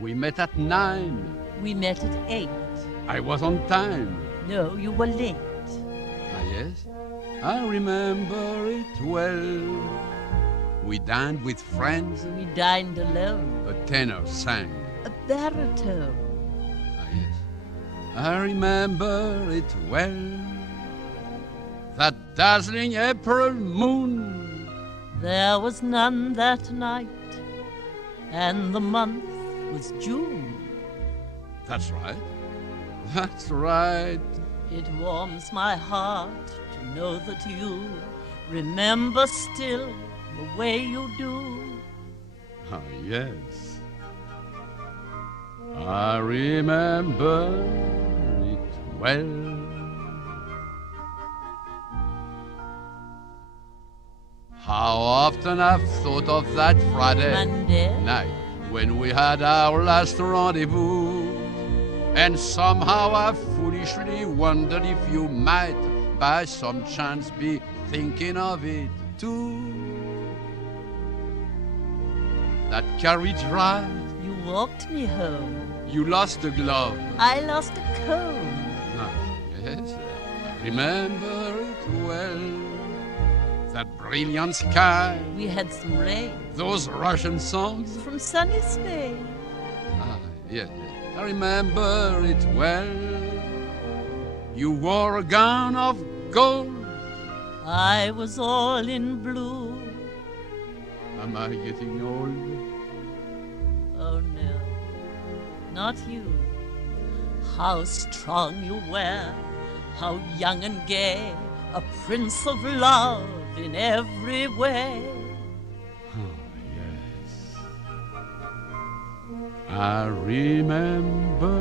We met at 9. We met at 8. I was on time. No, you were late. Ah, yes? I remember it well. We dined with friends. We dined alone. A tenor sang. A baritone. Ah, yes. I remember it well. That dazzling April moon. There was none that night, and the month was June. That's right. That's right. It warms my heart to know that you remember still the way you do. Ah, yes. I remember it well. How often I've thought of that Friday Monday night when we had our last rendezvous. And somehow I foolishly wondered if you might, by some chance, be thinking of it too. That carriage ride, you walked me home. you lost a glove. I lost a comb. Ah, yes, I remember it well. That brilliant sky, We had some rain those Russian songs. from sunny Spain. Ah, yes, yes, I remember it well. You wore a gown of gold. I was all in blue. Am I getting old? Oh no, not you. How strong you were, how young and gay, a prince of love in every way. Oh, yes. I remember